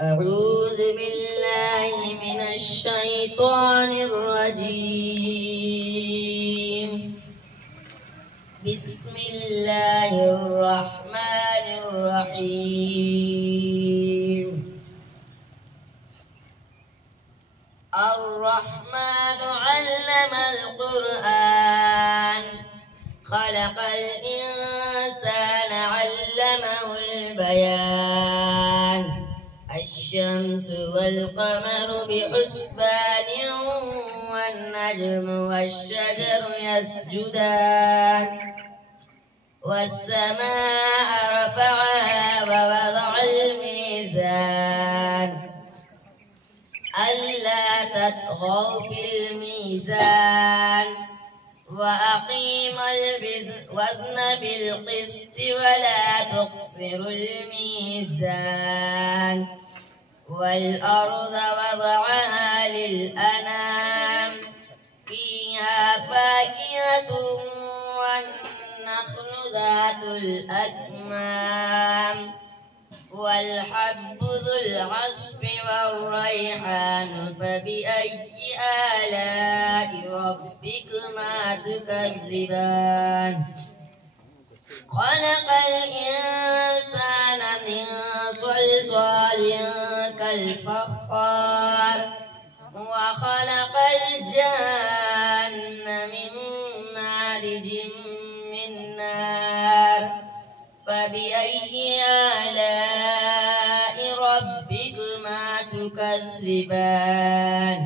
أعوذ بالله من الشيطان الرجيم. بسم الله الرحمن الرحيم. الرحمن علم القرآن خلق الإنسان علمه البيان. الشمس والقمر بحسبان والنجم والشجر يسجدان. والسماء رفعها ووضع الميزان ألا تطغوا في الميزان وأقيموا الوزن بالقسط ولا تخسروا الميزان. والأرض وضعها للأنام فيها فاكهة والنخل ذات الأكمام والحب ذو العصف والريحان. فبأي آلاء ربكما تكذبان؟ خلق الإنسان من صلصال كالفخار وخلق الجن من مارج من نار. فبأي آلاء ربكما تكذبان؟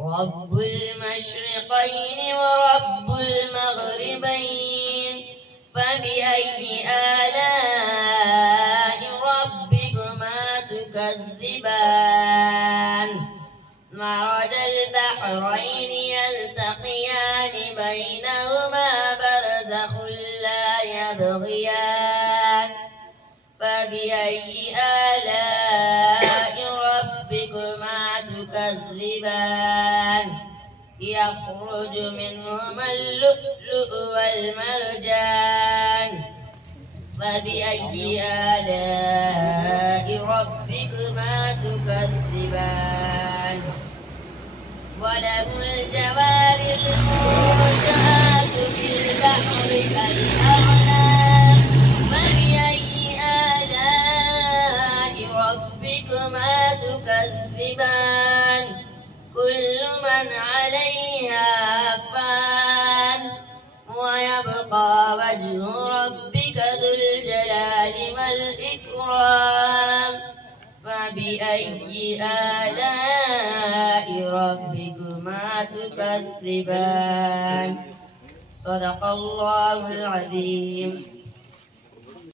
رب المشرقين ورب المغربين. فبأي آلاء ربكما تكذبان؟ مرج البحرين يلتقيان بينهما برزخ لا يبغيان. فبأي آلاء ربكما تكذبان؟ يخرج منهما اللؤلؤ والمرجان. فبأي آلاء ربكما تكذبان؟ وله الجوار المنشآت في البحر كالأعلام. فبأي آلاء ربكما تكذبان؟ كل من عليها فان ويبقى وجه ربك ذو الجلال والإكرام. فبأي آلاء ربكما تكذبان؟ صدق الله العظيم.